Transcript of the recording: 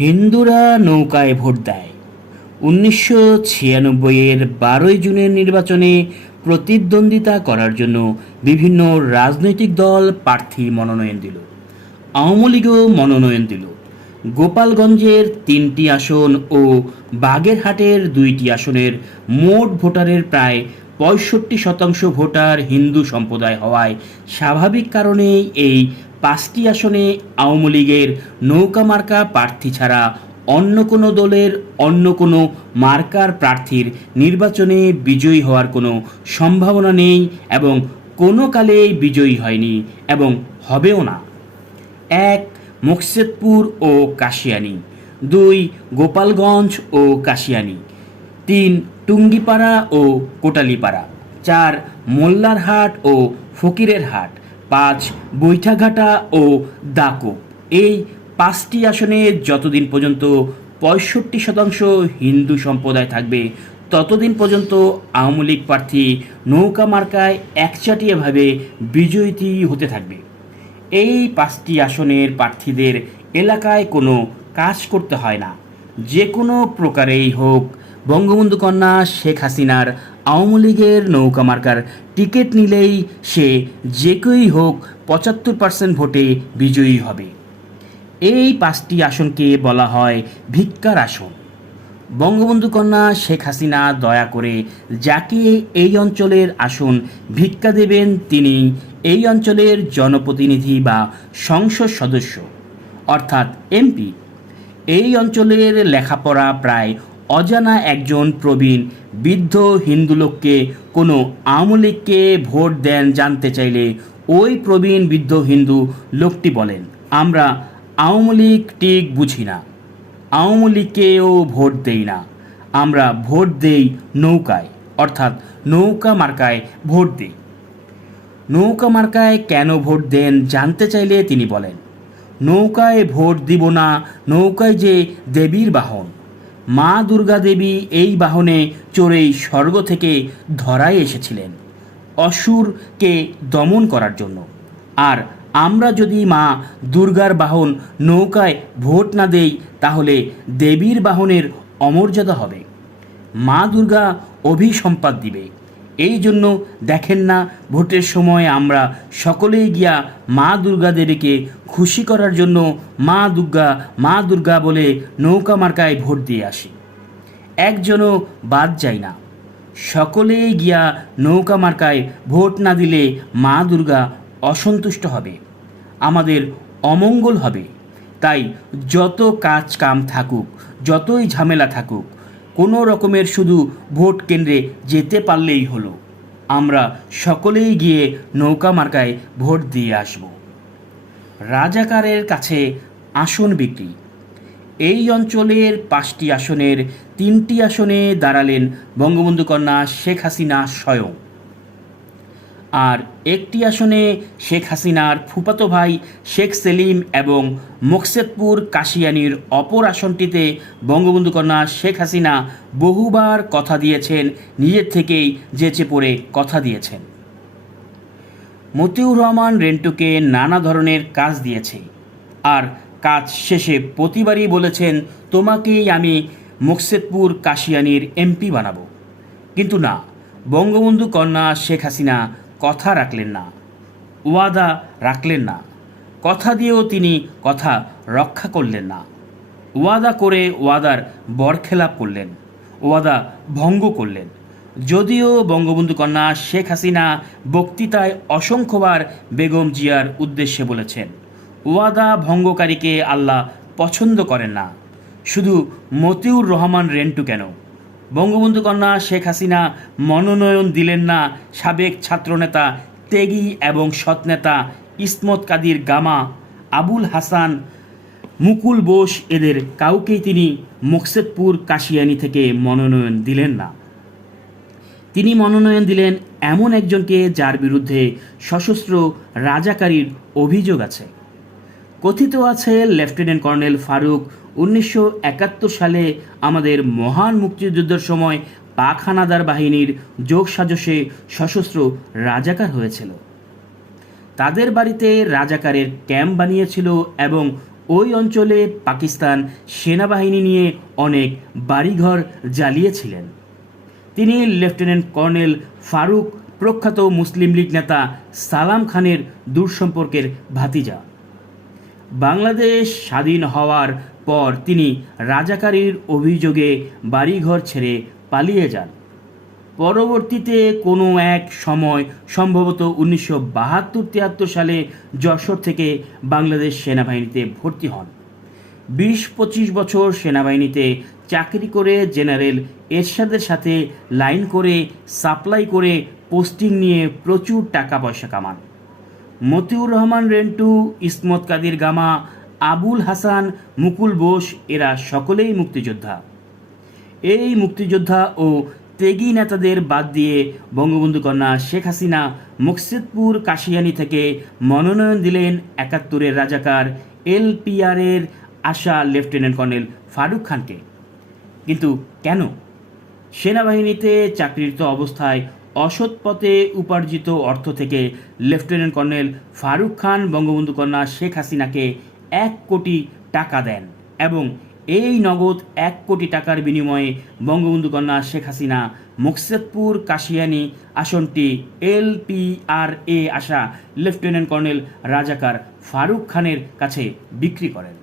হিন্দুরা নৌকায় ভোট দেয়। 1996-এর 12 জুনের নির্বাচনে প্রতিদ্বন্দ্বিতা করার জন্য বিভিন্ন রাজনৈতিক দল প্রার্থী মনোনয়ন দিল। আওয়ামী লীগও মনোনয়ন দিল। গোপালগঞ্জের 3টি আসন ও বাগেরহাটের 2টি আসনের মোট ভোটারের প্রায় 65% ভোটার হিন্দু সম্প্রদায় হওয়ায় স্বাভাবিক কারণেই এই 5টি আসনে আওয়ামী লীগের নৌকা মার্কা প্রার্থী ছাড়া অন্য কোনো দলের অন্য কোনো মার্কার প্রার্থীর নির্বাচনে বিজয়ী হওয়ার কোনো সম্ভাবনা নেই এবং কোনো কালেই বিজয়ী হয়নি এবং হবেও না। 1. মোকসেদপুর ও কাশিয়ানী। 2. গোপালগঞ্জ ও কাশিয়ানী। 3. টুঙ্গিপাড়া ও কোটালীপাড়া। 4. মোল্লারহাট ও ফকিরের হাট। 5. বৈঠাঘাটা ও দাকোপ। এই 5টি আসনে যতদিন পর্যন্ত 65% হিন্দু সম্প্রদায় থাকবে ততদিন পর্যন্ত আওয়ামী লীগ প্রার্থী নৌকা মার্কায় একচাটিয়াভাবে বিজয়ী হতে থাকবে। এই 5টি আসনের প্রার্থীদের এলাকায় কোনো কাজ করতে হয় না। যে কোনো প্রকারেই হোক বঙ্গবন্ধু কন্যা শেখ হাসিনার আওয়ামী লীগের নৌকা মার্কার টিকিট নিলেই সে যে কেউই হোক 75% ভোটে বিজয়ী হবে। এই 5টি আসনকে বলা হয় ভিক্ষার আসন। বঙ্গবন্ধু কন্যা শেখ হাসিনা দয়া করে যাকে এই অঞ্চলের আসন ভিক্ষা দেবেন তিনি এই অঞ্চলের জনপ্রতিনিধি বা সংসদ সদস্য অর্থাৎ এমপি। এই অঞ্চলের লেখাপড়া প্রায় অজানা একজন প্রবীণ বৃদ্ধ হিন্দু লোককে কোনো আওয়ামী লীগকে ভোট দেন জানতে চাইলে ওই প্রবীণ বৃদ্ধ হিন্দু লোকটি বলেন, আমরা আওয়ামী লীগ ঠিক বুঝি না, আওয়ামী লীগকেও ভোট দেই না, আমরা ভোট দেই নৌকায় অর্থাৎ নৌকা মার্কায় ভোট দিই। নৌকা মার্কায় কেন ভোট দেন জানতে চাইলে তিনি বলেন, নৌকায় ভোট দিব না, নৌকায় যে দেবীর বাহন, মা দুর্গা দেবী এই বাহনে চড়েই স্বর্গ থেকে ধরায় এসেছিলেন অসুরকে দমন করার জন্য। আর আমরা যদি মা দুর্গার বাহন নৌকায় ভোট না দেই তাহলে দেবীর বাহনের অমর্যাদা হবে, মা দুর্গা অভিসম্পাদ দিবে। এই জন্য দেখেন না ভোটের সময় আমরা সকলেই গিয়া মা দুর্গা দেবীকে খুশি করার জন্য মা দুর্গা বলে নৌকা মার্কায় ভোট দিয়ে আসি। একজনও বাদ যায় না, সকলেই গিয়া নৌকা মার্কায় ভোট না দিলে মা দুর্গা অসন্তুষ্ট হবে, আমাদের অমঙ্গল হবে। তাই যত কাজ কাম থাকুক, যতই ঝামেলা থাকুক, কোনো রকমের শুধু ভোট কেন্দ্রে যেতে পারলেই হলো, আমরা সকলেই গিয়ে নৌকা মার্কায় ভোট দিয়ে আসব। রাজাকারের কাছে আসন বিক্রি। এই অঞ্চলের 5টি আসনের 3টি আসনে দাঁড়ালেন বঙ্গবন্ধু কন্যা শেখ হাসিনা স্বয়ং, আর একটি আসনে শেখ হাসিনার ফুফাতো ভাই শেখ সেলিম এবং মোকসেদপুর কাশিয়ানীর অপর আসনটিতে বঙ্গবন্ধু কন্যা শেখ হাসিনা বহুবার কথা দিয়েছেন, নিজের থেকেই যেচে পড়ে কথা দিয়েছেন। মতিউর রহমান রেন্টুকে নানা ধরনের কাজ দিয়েছে, আর কাজ শেষে প্রতিবারই বলেছেন তোমাকেই আমি মোকসেদপুর কাশিয়ানীর এমপি বানাবো। কিন্তু না, বঙ্গবন্ধু কন্যা শেখ হাসিনা কথা রাখলেন না, ওয়াদা রাখলেন না, কথা দিয়েও তিনি কথা রক্ষা করলেন না। ওয়াদা করে ওয়াদার বরখেলাপ করলেন, ওয়াদা ভঙ্গ করলেন। যদিও বঙ্গবন্ধু কন্যা শেখ হাসিনা বক্তৃতায় অসংখ্যবার বেগম জিয়ার উদ্দেশ্যে বলেছেন, ওয়াদা ভঙ্গকারীকে আল্লাহ পছন্দ করেন না। শুধু মতিউর রহমান রেন্টু কেন, বঙ্গবন্ধু কন্যা শেখ হাসিনা মনোনয়ন দিলেন না সাবেক ছাত্রনেতা ত্যাগী এবং সৎনেতা ইসমত কাদির গামা, আবুল হাসান, মুকুল বোস, এদের কাউকেই তিনি মোকসেদপুর কাশিয়ানী থেকে মনোনয়ন দিলেন না। তিনি মনোনয়ন দিলেন এমন একজনকে যার বিরুদ্ধে সশস্ত্র রাজাকারীর অভিযোগ আছে। কথিত আছে লেফটেন্যান্ট কর্নেল ফারুক 1971 সালে আমাদের মহান মুক্তিযুদ্ধের সময় পাক হানাদার বাহিনীর যোগসাজশে সশস্ত্র রাজাকার হয়েছিল। তাদের বাড়িতে রাজাকারের ক্যাম্প বানিয়েছিল এবং ওই অঞ্চলে পাকিস্তান সেনাবাহিনী নিয়ে অনেক বাড়িঘর জ্বালিয়েছিলেন। তিনি লেফটেন্যান্ট কর্নেল ফারুক, প্রখ্যাত মুসলিম লীগ নেতা সালাম খানের দূরসম্পর্কের ভাতিজা। বাংলাদেশ স্বাধীন হওয়ার পর তিনি রাজাকারীর অভিযোগে বাড়িঘর ছেড়ে পালিয়ে যান। পরবর্তীতে কোনো এক সময় সম্ভবত 1972-73 সালে যশোর থেকে বাংলাদেশ সেনাবাহিনীতে ভর্তি হন। 20-25 বছর সেনাবাহিনীতে চাকরি করে জেনারেল এরশাদের সাথে লাইন করে সাপ্লাই করে পোস্টিং নিয়ে প্রচুর টাকা পয়সা কামান। মতিউর রহমান রেন্টু, ইসমত কাদির গামা, আবুল হাসান, মুকুল বোস এরা সকলেই মুক্তিযোদ্ধা। এই মুক্তিযোদ্ধা ও ত্যাগী নেতাদের বাদ দিয়ে বঙ্গবন্ধু কন্যা শেখ হাসিনা মুকসেদপুর কাশিয়ানী থেকে মনোনয়ন দিলেন 71-এর রাজাকার এলপিআরের আশা লেফটেন্যান্ট কর্নেল ফারুক খানকে। কিন্তু কেন? সেনাবাহিনীতে চাকরিরত অবস্থায় অসৎ পথে উপার্জিত অর্থ থেকে লেফটেন্যান্ট কর্নেল ফারুক খান বঙ্গবন্ধু কন্যা শেখ হাসিনাকে 1 কোটি টাকা দেন এবং এই নগদ 1 কোটি টাকার বিনিময়ে বঙ্গবন্ধু কন্যা শেখ হাসিনা মুকসেদপুর কাশিয়ানী আসনটি এলপিআরএ আসা লেফটেন্যান্ট কর্নেল রাজাকার ফারুক খানের কাছে বিক্রি করেন।